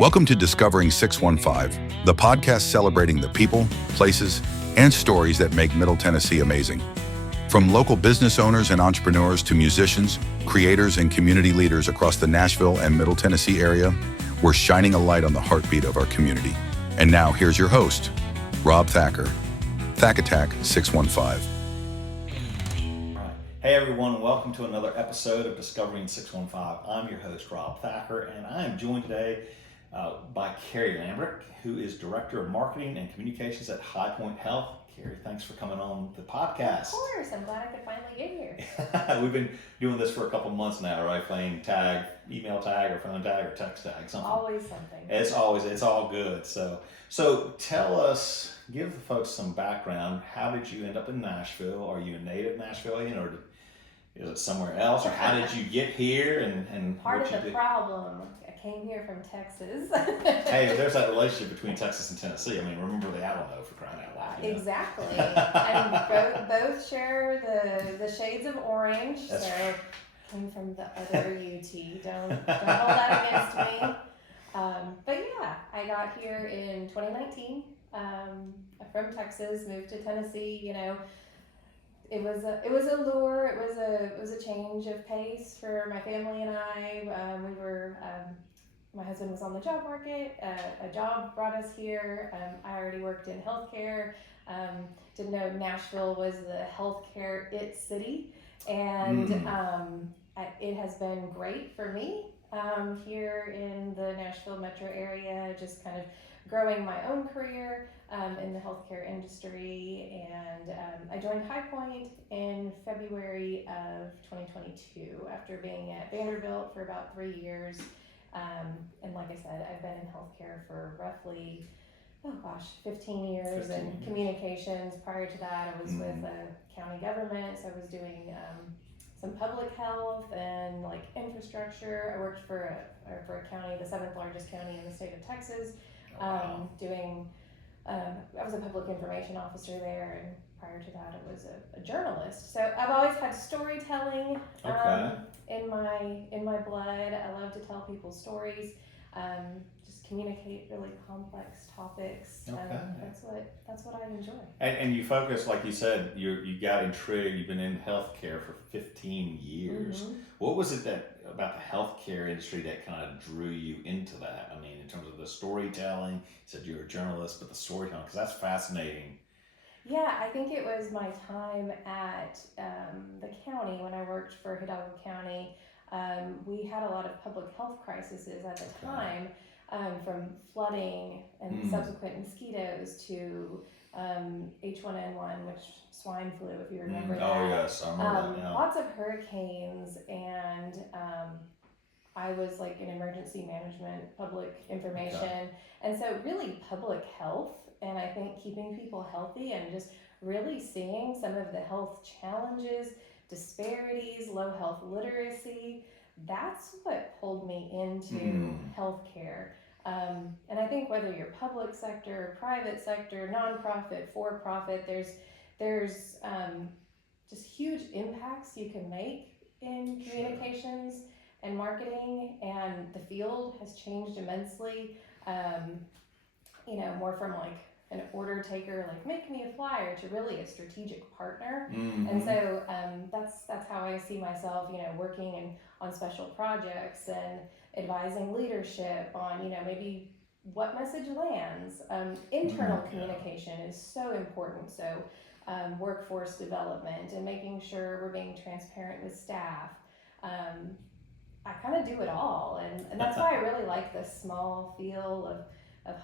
Welcome to Discovering 615, the podcast celebrating the people, places, and stories that make Middle Tennessee amazing. From local business owners and entrepreneurs to musicians, creators, and community leaders across the Nashville and Middle Tennessee area, we're shining a light on the heartbeat of our community. And now here's your host, Rob Thacker. Thacker 615. Hey everyone, welcome to another episode of Discovering 615. I'm your host, Rob Thacker, and I am joined today by Cari Lambrecht, who is Director of Marketing and Communications at Highpoint Health. Cari, thanks for coming on the podcast. Of course, I'm glad I could finally get here. We've been doing this for a couple months now, right? Playing tag, email tag, or phone tag, or text tag, something. Always something. It's all good. So tell us, give the folks some background. How did you end up in Nashville? Are you a native Nashvilleian, or is it somewhere else? Or how did you get here? And part of the problem, I came here from Texas. Hey, there's that relationship between Texas and Tennessee. I mean, remember the Alamo, for crying out loud. Exactly. And both share the shades of orange. That's so came from the other UT. Don't hold that against me. But yeah, I got here in 2019 from Texas, moved to Tennessee. You know, it was a lure. It was a change of pace for my family and I. We were. My husband was on the job market. A job brought us here. I already worked in healthcare. Didn't know Nashville was the healthcare city, and it has been great for me here in the Nashville metro area. Just kind of growing my own career in the healthcare industry, and I joined Highpoint in February of 2022 after being at Vanderbilt for about 3 years. And like I said, I've been in healthcare for roughly, 15 years in communications. Prior to that, I was with county government, so I was doing some public health and like infrastructure. I worked for a county, the 7th largest county in the state of Texas, I was a public information officer there, and prior to that, I was a journalist. So I've always had storytelling in my blood. I love to tell people stories, just communicate really complex topics. That's what I enjoy. And you focus, like you said, you got intrigued. You've been in healthcare for 15 years. Mm-hmm. What was it about the healthcare industry that kind of drew you into that? I mean, in terms of the storytelling, you said you're a journalist, but the storytelling, because that's fascinating. Yeah, I think it was my time at the county when I worked for Hidalgo County. We had a lot of public health crises at the time, from flooding and subsequent mosquitoes to H1N1, which swine flu, if you remember that. Oh yes, I remember that. Yeah. Lots of hurricanes, and I was like in emergency management, public information, and so really public health. And I think keeping people healthy and just really seeing some of the health challenges, disparities, low health literacy, that's what pulled me into healthcare. And I think whether you're public sector, private sector, nonprofit, for-profit, there's just huge impacts you can make in communications and marketing, and the field has changed immensely. More from like an order taker, like make me a flyer, to really a strategic partner. Mm-hmm. And so that's how I see myself, working on special projects and advising leadership on, maybe what message lands. Internal communication is so important. So workforce development and making sure we're being transparent with staff. I kind of do it all. And that's why I really like the small feel of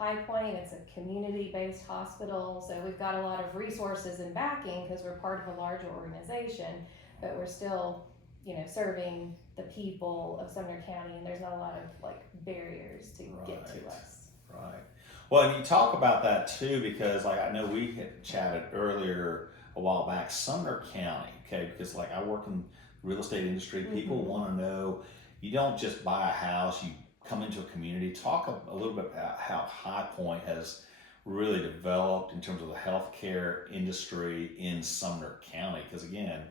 Highpoint. It's a community-based hospital, so we've got a lot of resources and backing because we're part of a larger organization, but we're still, serving the people of Sumner County, and there's not a lot of like barriers to get to us. Right. Well, and you talk about that too, because like I know we had chatted earlier a while back, Sumner County, okay, because like I work in the real estate industry, people want to know, you don't just buy a house, you come into a community. Talk a little bit about how Highpoint has really developed in terms of the healthcare industry in Sumner County. Because again,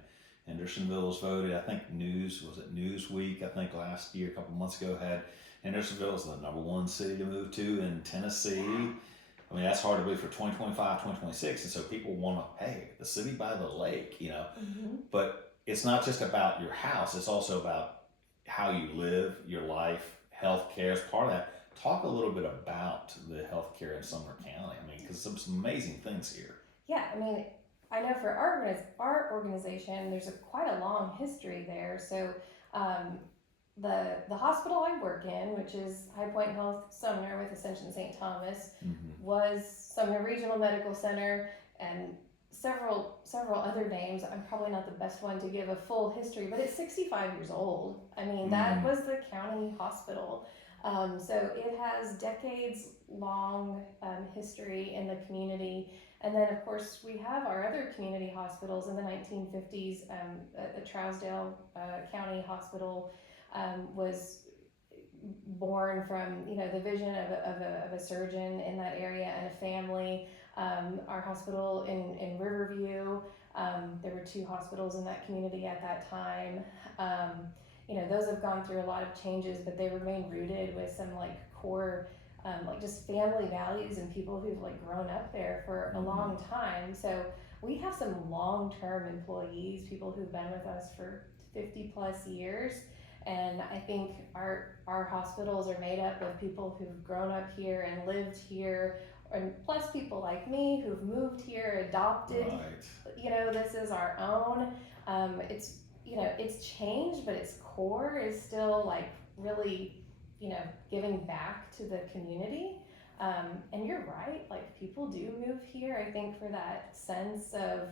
Hendersonville was voted, I think Newsweek, I think last year, a couple months ago, had Hendersonville is the #1 city to move to in Tennessee. I mean, that's hard to believe for 2025, 2026. And so people want to, hey, the city by the lake, But it's not just about your house. It's also about how you live, your life, healthcare is part of that. Talk a little bit about the healthcare in Sumner County. I mean, because some amazing things here. Yeah, I mean, I know for our organization, there's quite a long history there. So the hospital I work in, which is Highpoint Health Sumner with Ascension St. Thomas, was Sumner Regional Medical Center, and several other names. I'm probably not the best one to give a full history, but it's 65 years old. I mean, that was the county hospital. So it has decades long history in the community. And then, of course, we have our other community hospitals in the 1950s. The Trousdale County Hospital was born from the vision of a surgeon in that area and a family. Our hospital in Riverview, there were 2 hospitals in that community at that time. Those have gone through a lot of changes, but they remain rooted with some core just family values and people who've grown up there for a long time. So we have some long-term employees, people who've been with us for 50 plus years. And I think our hospitals are made up of people who've grown up here and lived here, and plus people like me who've moved here, adopted. Right. This is our own. It's changed, but its core is still really, giving back to the community. And you're right, people do move here, I think, for that sense of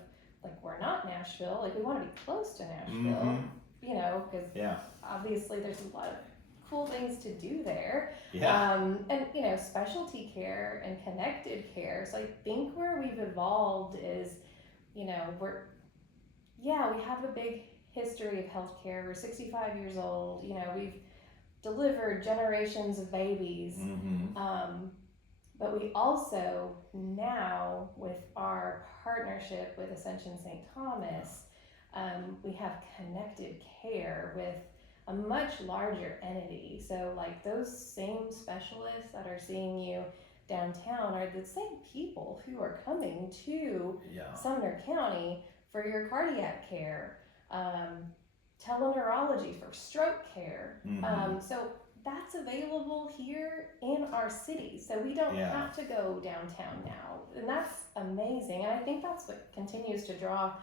we're not Nashville, we want to be close to Nashville, because obviously there's a lot of cool things to do there. And specialty care and connected care. So I think where we've evolved is, we have a big history of healthcare. We're 65 years old. We've delivered generations of babies. But we also now, with our partnership with Ascension St. Thomas, we have connected care with a much larger entity. So those same specialists that are seeing you downtown are the same people who are coming to Sumner County for your cardiac care, teleneurology for stroke care. So that's available here in our city. So we don't have to go downtown now. And that's amazing. And I think that's what continues to draw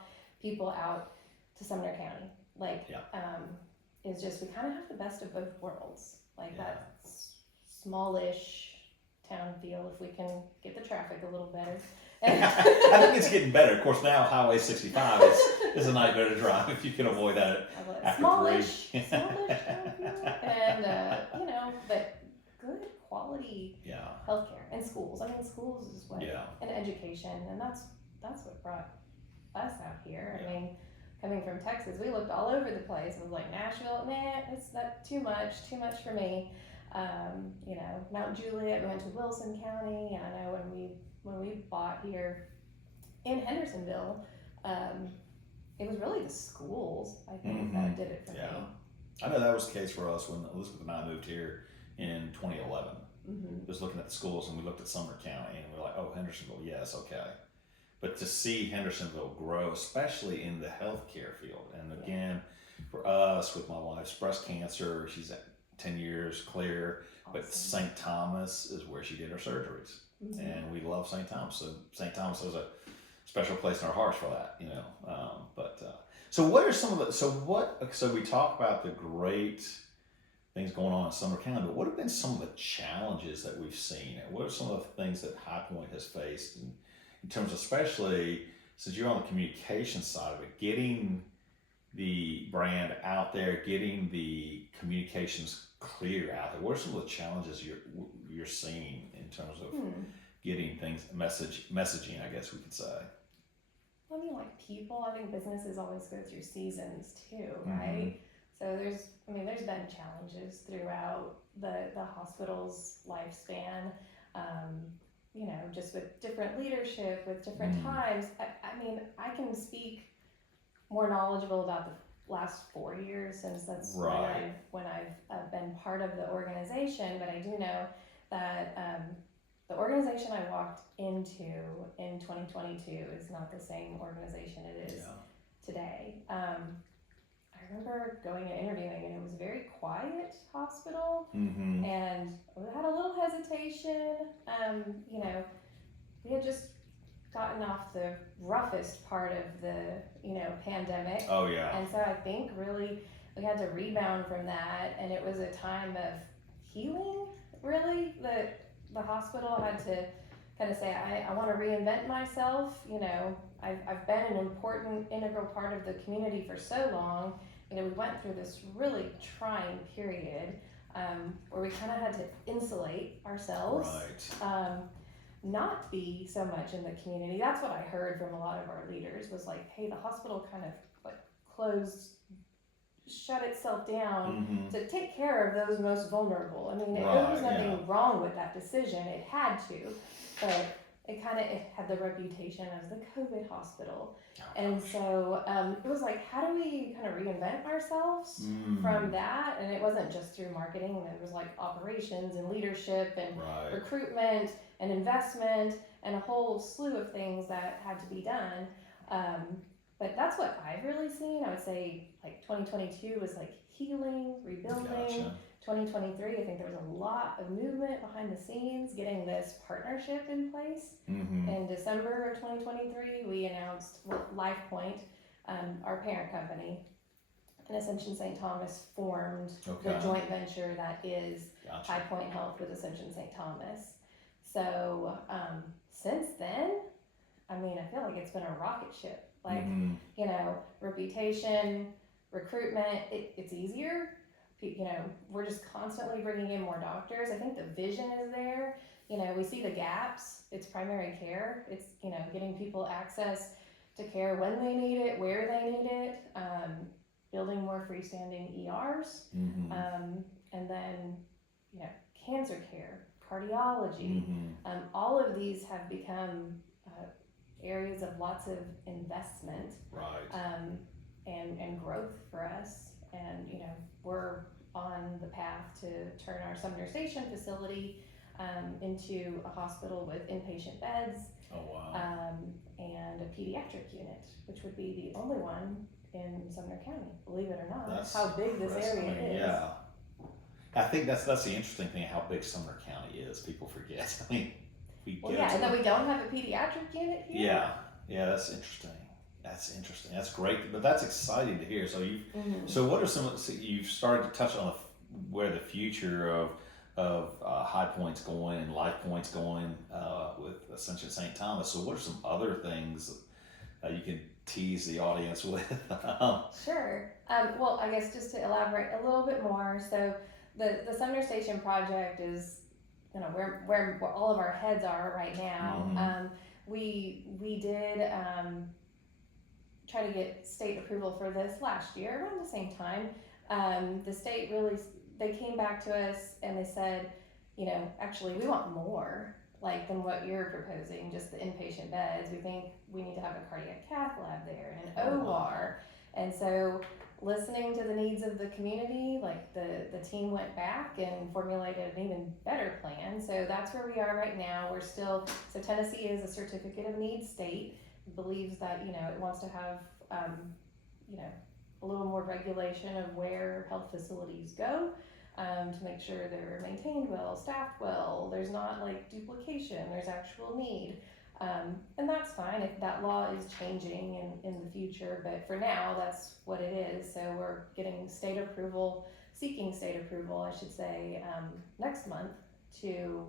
people out to Sumner County. Is just we kind of have the best of both worlds. That smallish town feel, if we can get the traffic a little better. I think it's getting better. Of course, now Highway 65 is a nightmare to drive if you can avoid that after smallish town feel, and but good quality healthcare and schools. I mean, schools is what and education, and that's what brought us out here. I mean, coming from Texas, we looked all over the place. It was like Nashville, it's not too much for me. Mount Juliet, we went to Wilson County, and I know when we bought here in Hendersonville, it was really the schools, I think, that did it for me. I know that was the case for us when Elizabeth and I moved here in 2011. Just looking at the schools, and we looked at Sumner County, and we were like, oh, Hendersonville, yes, okay. But to see Hendersonville grow, especially in the healthcare field, and again, for us, with my wife's breast cancer, she's at 10 years clear, but St. Thomas is where she did her surgeries. And we love St. Thomas. So St. Thomas has a special place in our hearts for that, so what are some of the, so we talk about the great things going on in Sumner County, but what have been some of the challenges that we've seen? And what are some of the things that Highpoint has faced in terms of, especially since you're on the communication side of it, getting the brand out there, getting the communications clear out there? What are some of the challenges you're seeing in terms of getting things, messaging, I guess we could say? Well, I mean, people, I think businesses always go through seasons too, right? So there's been challenges throughout the hospital's lifespan, just with different leadership, with different times. I mean, I can speak more knowledgeable about last 4 years since that's Right. when I've been part of the organization, but I do know that the organization I walked into in 2022 is not the same organization it is Yeah. today. I remember going and interviewing, and it was a very quiet hospital, Mm-hmm. and I had a little hesitation. You know, we had just gotten off the roughest part of the pandemic, Oh yeah. and so I think really we had to rebound from that, and it was a time of healing. Really, the hospital had to kind of say, I want to reinvent myself. I've been an important integral part of the community for so long. We went through this really trying period where we kind of had to insulate ourselves. Right. Not be so much in the community. That's what I heard from a lot of our leaders was like, hey, the hospital kind of like shut itself down Mm-hmm. to take care of those most vulnerable. I mean, there Right, was nothing yeah. wrong with that decision. It had to, but it had the reputation as the COVID hospital. And so it was like, how do we kind of reinvent ourselves from that? And it wasn't just through marketing. There was like operations and leadership and Right. recruitment and investment and a whole slew of things that had to be done. But that's what I've really seen. I would say like 2022 was like healing, rebuilding. Gotcha. 2023, I think there was a lot of movement behind the scenes, getting this partnership in place. Mm-hmm. In December of 2023, we announced Highpoint, our parent company, and Ascension St. Thomas formed the joint venture that is Gotcha. Highpoint Health with Ascension St. Thomas. So since then, I mean, I feel like it's been a rocket ship. Like, reputation, recruitment, it's easier. We're just constantly bringing in more doctors. I think the vision is there. We see the gaps. It's primary care. It's, getting people access to care when they need it, where they need it, building more freestanding ERs, Mm-hmm. and then, cancer care, cardiology. All of these have become areas of lots of investment. Right. And growth for us. And, we're on the path to turn our Sumner Station facility into a hospital with inpatient beds. Oh wow. And a pediatric unit, which would be the only one in Sumner County, believe it or not. That's how big this area is. Yeah. I think that's the interesting thing, how big Sumner County is. People forget. I mean, and then we don't have a pediatric unit here. Yeah, that's interesting. That's great, but that's exciting to hear. So so what are you've started to touch on where the future of Highpoint's going and Highpoint's going with Ascension St. Thomas. So what are some other things you can tease the audience with? Sure. Well, I guess just to elaborate a little bit more. So the Sumner Station project is, where all of our heads are right now. We did try to get state approval for this last year around the same time. The state they came back to us and they said, actually we want more than what you're proposing, just the inpatient beds. We think we need to have a cardiac cath lab there and an OR. And so listening to the needs of the community, the team went back and formulated an even better plan. So that's where we are right now. So Tennessee is a certificate of need state. Believes that it wants to have a little more regulation of where health facilities go, to make sure they're maintained well, staffed well, there's not duplication, there's actual need, and that's fine if that law is changing in the future, but for now that's what it is. So we're seeking state approval I should say, next month to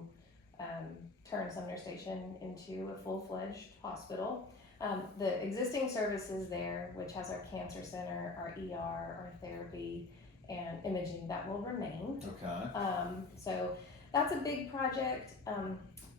turn Sumner Station into a full-fledged hospital. The existing services there, which has our cancer center, our ER, our therapy, and imaging, that will remain. Okay. So that's a big project.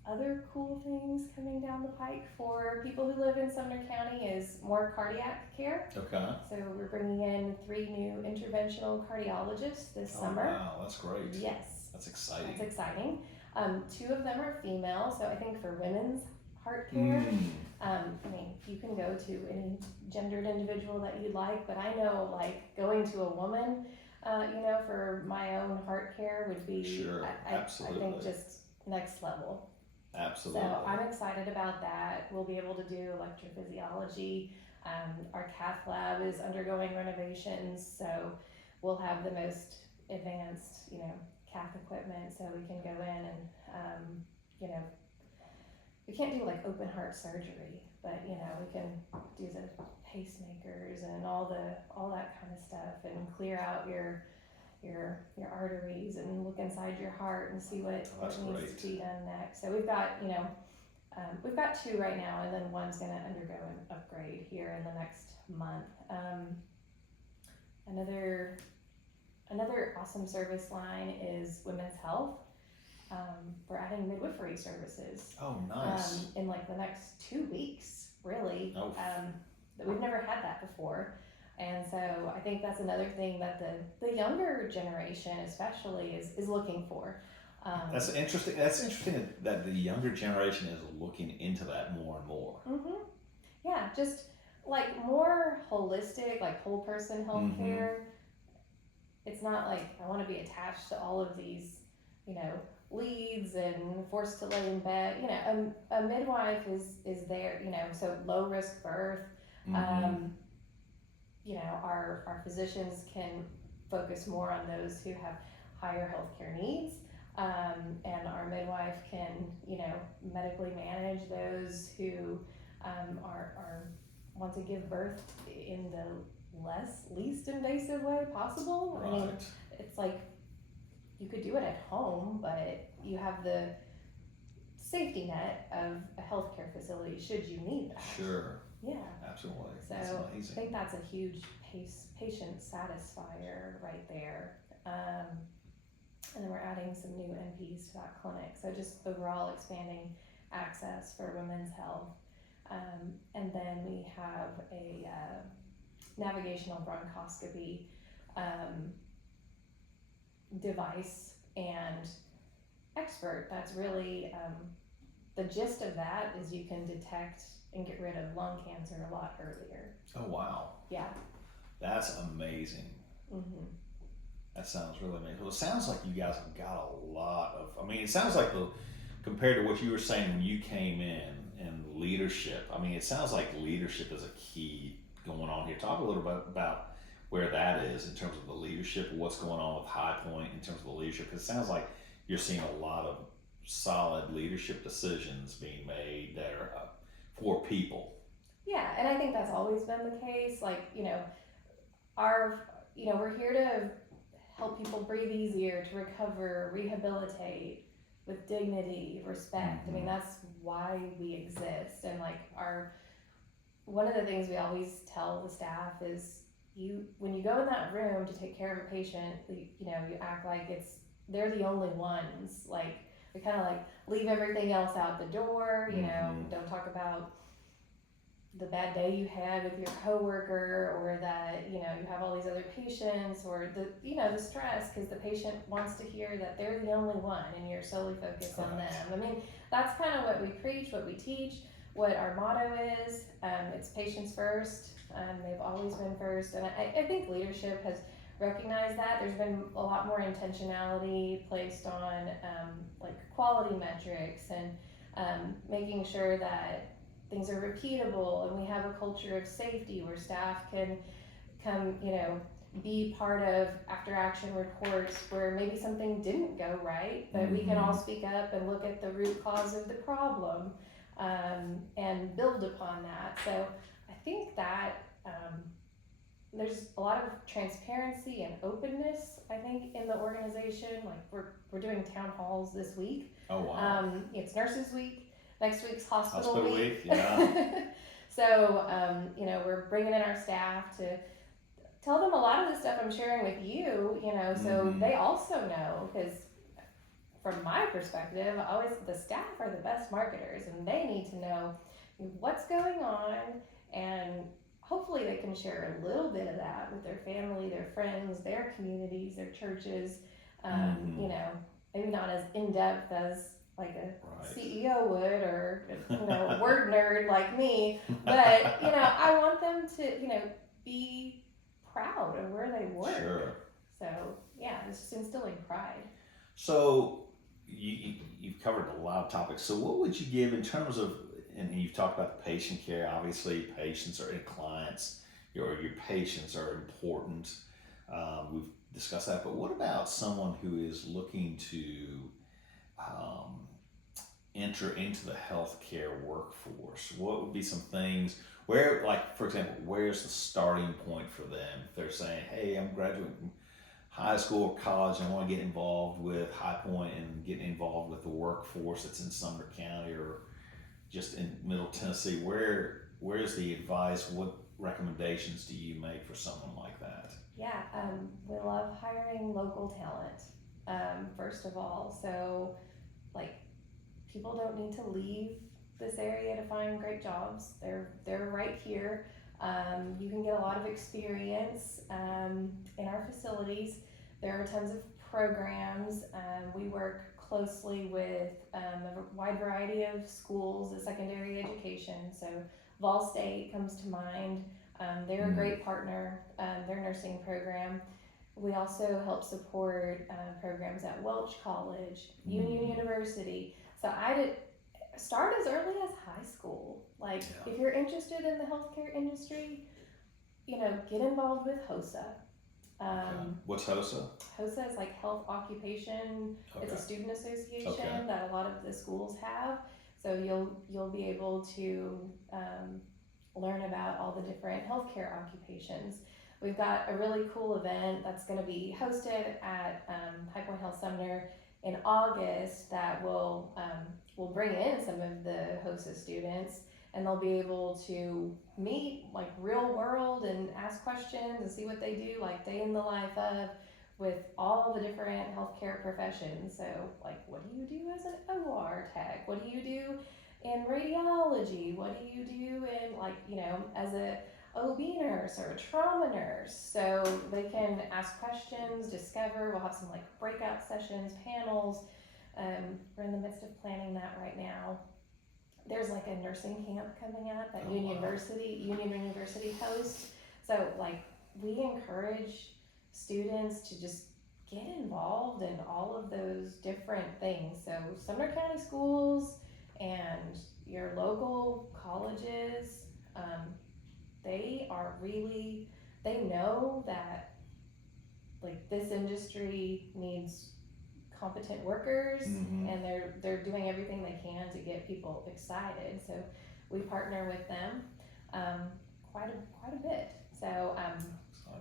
Other cool things coming down the pike for people who live in Sumner County is more cardiac care. Okay. So we're bringing in 3 new interventional cardiologists this summer. Wow, that's great. Yes. That's exciting. 2 of them are female, so I think for women's heart care. I mean, you can go to any gendered individual that you'd like, but I know like going to a woman, for my own heart care would be, Sure, I absolutely. think just next level. Absolutely. So I'm excited about that. We'll be able to do electrophysiology. Our cath lab is undergoing renovations, so we'll have the most advanced, cath equipment, so we can go in and, we can't do like open heart surgery, but we can do the pacemakers and all that kind of stuff, and clear out your arteries and look inside your heart and see what needs to be done next. So we've got we've got 2 right now, and then one's going to undergo an upgrade here in the next month. Another awesome service line is women's health. We're adding midwifery services. Oh, nice. In like the next 2 weeks, really. Oh. That we've never had that before. And so I think that's another thing that the younger generation especially is looking for. That's interesting. That's interesting that the younger generation is looking into that more and more. Mm-hmm. Yeah, just like more holistic, like whole person healthcare. It's not like I want to be attached to all of these, leads and forced to lay in bed. A midwife is there, so low risk birth. Our physicians can focus more on those who have higher healthcare needs, and our midwife can, medically manage those who are want to give birth in the least invasive way possible. Right. I mean, it's like you could do it at home, but you have the safety net of a healthcare facility should you need that. Sure. Yeah. Absolutely. So That's I amazing. think that's a huge patient satisfier right there. And then we're adding some new NPs to that clinic. So just overall expanding access for women's health. And then we have a navigational bronchoscopy device and expert. That's really the gist of that is you can detect and get rid of lung cancer a lot earlier. Oh, wow. Yeah. That's amazing. Mm-hmm. That sounds really amazing. Well, it sounds like you guys have got a lot of, it sounds like compared to what you were saying when you came in and leadership, it sounds like leadership is a key going on here. Talk a little bit about where that is in terms of the leadership, what's going on with Highpoint in terms of the leadership, because it sounds like you're seeing a lot of solid leadership decisions being made that are for people. Yeah, and I think that's always been the case. Like, we're here to help people breathe easier, to recover, rehabilitate with dignity, respect. Mm-hmm. That's why we exist. And like one of the things we always tell the staff is when you go in that room to take care of a patient, you act like they're the only ones. Like we kind of like leave everything else out the door, don't talk about the bad day you had with your coworker, or that you have all these other patients, or the stress because the patient wants to hear that they're the only one and you're solely focused on them. That's kind of what we preach, what we teach, what our motto is. It's patients first. They've always been first, and I think leadership has recognized that. There's been a lot more intentionality placed on like quality metrics and making sure that things are repeatable, and we have a culture of safety where staff can come, be part of after action reports where maybe something didn't go right, but we can all speak up and look at the root cause of the problem and build upon that. So I think that there's a lot of transparency and openness, I think, in the organization. Like we're doing town halls this week. Oh, wow. It's Nurses Week. Next week's Hospital Week. Yeah. So, we're bringing in our staff to tell them a lot of the stuff I'm sharing with you, so they also know, because from my perspective, the staff are the best marketers, and they need to know what's going on, and hopefully they can share a little bit of that with their family, their friends, their communities, their churches, maybe not as in-depth as like a Right. CEO would, or a word nerd like me. But I want them to be proud of where they work. Sure. So yeah, it's just instilling pride. So you've covered a lot of topics. So what would you give in terms of, and you've talked about the patient care. Obviously, patients are clients. Your patients are important. We've discussed that. But what about someone who is looking to enter into the healthcare workforce? What would be some things where, like, for example, where's the starting point for them? If they're saying, hey, I'm graduating from high school or college, I want to get involved with Highpoint and get involved with the workforce that's in Sumner County or just in Middle Tennessee, where's the advice? What recommendations do you make for someone like that? Yeah, we love hiring local talent, first of all. So, like, people don't need to leave this area to find great jobs. They're right here. You can get a lot of experience in our facilities. There are tons of programs. We work closely with a wide variety of schools, the secondary education. So Vol State comes to mind. They're a great partner, their nursing program. We also help support programs at Welch College, Union University. So I did start as early as high school. Like, if you're interested in the healthcare industry, get involved with HOSA. What's HOSA? HOSA is like Health Occupation. Okay. It's a student association that a lot of the schools have. So you'll be able to learn about all the different healthcare occupations. We've got a really cool event that's going to be hosted at Highpoint Health Sumner in August that will bring in some of the HOSA students, and they'll be able to meet like real world and ask questions and see what they do, like day in the life of, with all the different healthcare professions. So like, what do you do as an OR tech? What do you do in radiology? What do you do in, like, as a OB nurse or a trauma nurse? So they can ask questions, discover. We'll have some like breakout sessions, panels. We're in the midst of planning that right now. There's like a nursing camp coming up that Union University hosts. So like, we encourage students to just get involved in all of those different things. So Sumner County schools and your local colleges, they know that like this industry needs competent workers, and they're doing everything they can to get people excited. So we partner with them quite a bit. So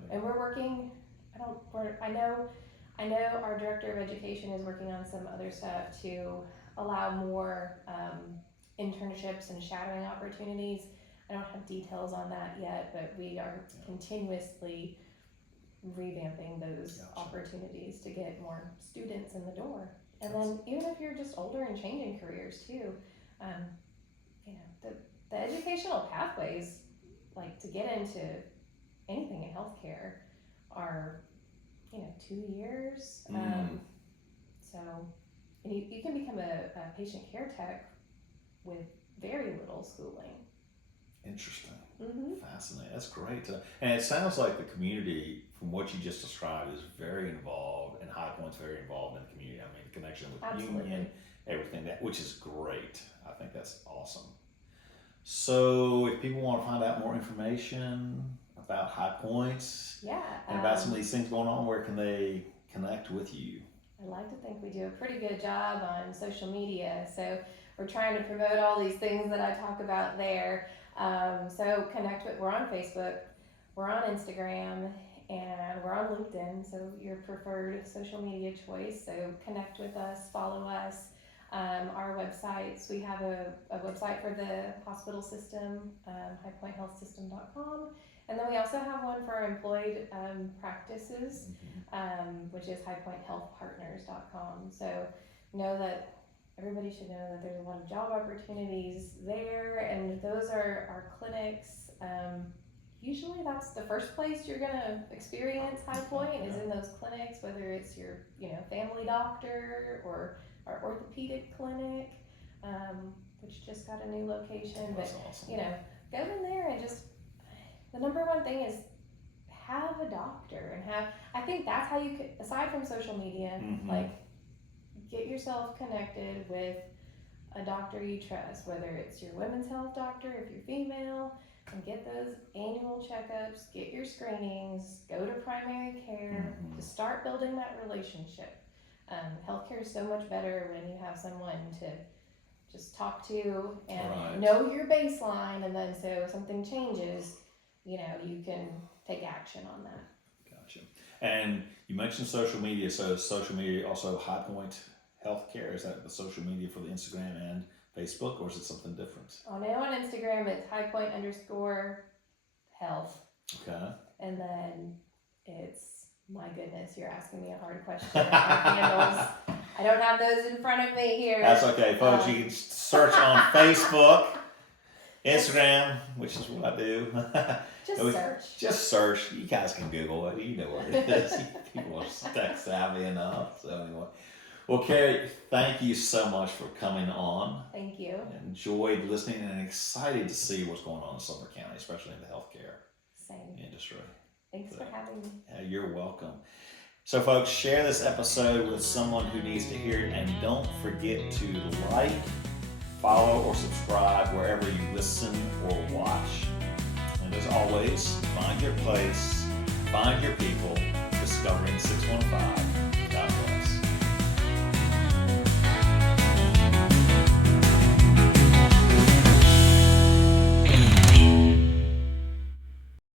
and we're working. I know our director of education is working on some other stuff to allow more internships and shadowing opportunities. I don't have details on that yet, but we are continuously revamping those opportunities to get more students in the door. And then even if you're just older and changing careers too, the educational pathways, like to get into anything in healthcare, are 2 years. So and you can become a patient care tech with very little schooling. Interesting. Fascinating. That's great. And it sounds like the community, from what you just described, is very involved, and Highpoint's very involved in the community. I mean, the connection with Union, everything which is great. I think that's awesome. So if people want to find out more information about Highpoint and about some of these things going on, where can they connect with you? I like to think we do a pretty good job on social media. So we're trying to promote all these things that I talk about there. So we're on Facebook, we're on Instagram, and we're on LinkedIn, so your preferred social media choice. So connect with us, follow us. Our websites, we have a website for the hospital system, highpointhealthsystem.com. And then we also have one for our employed practices, which is highpointhealthpartners.com. So everybody should know that there's a lot of job opportunities there, and those are our clinics. Usually that's the first place you're going to experience Highpoint is in those clinics, whether it's your family doctor or our orthopedic clinic, which just got a new location. That's But awesome. you know, go in there and just, the number one thing is have a doctor and have, I think that's how you could, aside from social media, Mhm. like get yourself connected with a doctor you trust, whether it's your women's health doctor if you're female, and get those annual checkups, get your screenings, go to primary care, Mhm. to start building that relationship. Healthcare is so much better when you have someone to just talk to and Right. know your baseline, and then so if something changes, you know, you can take action on that. Gotcha. And you mentioned social media. So is social media also Highpoint Healthcare? Is that the social media for the Instagram and Facebook, or is it something different? Oh, now on Instagram it's highpoint_health. Okay. And then it's, my goodness, you're asking me a hard question. Our handles, I don't have those in front of me here. That's okay, folks. You can search on Facebook, Instagram, which is what I do. Just We- search. Just search. You guys can Google it. You know what it is. People are tech savvy enough. So anyway, well, Cari, thank you so much for coming on. Thank you. Enjoyed listening and excited to see what's going on in Sumner County, especially in the healthcare Same. industry. Thanks for having me. You're welcome. So, folks, share this episode with someone who needs to hear it, and don't forget to like, follow, or subscribe wherever you listen or watch. And as always, find your place, find your people, discovering 615.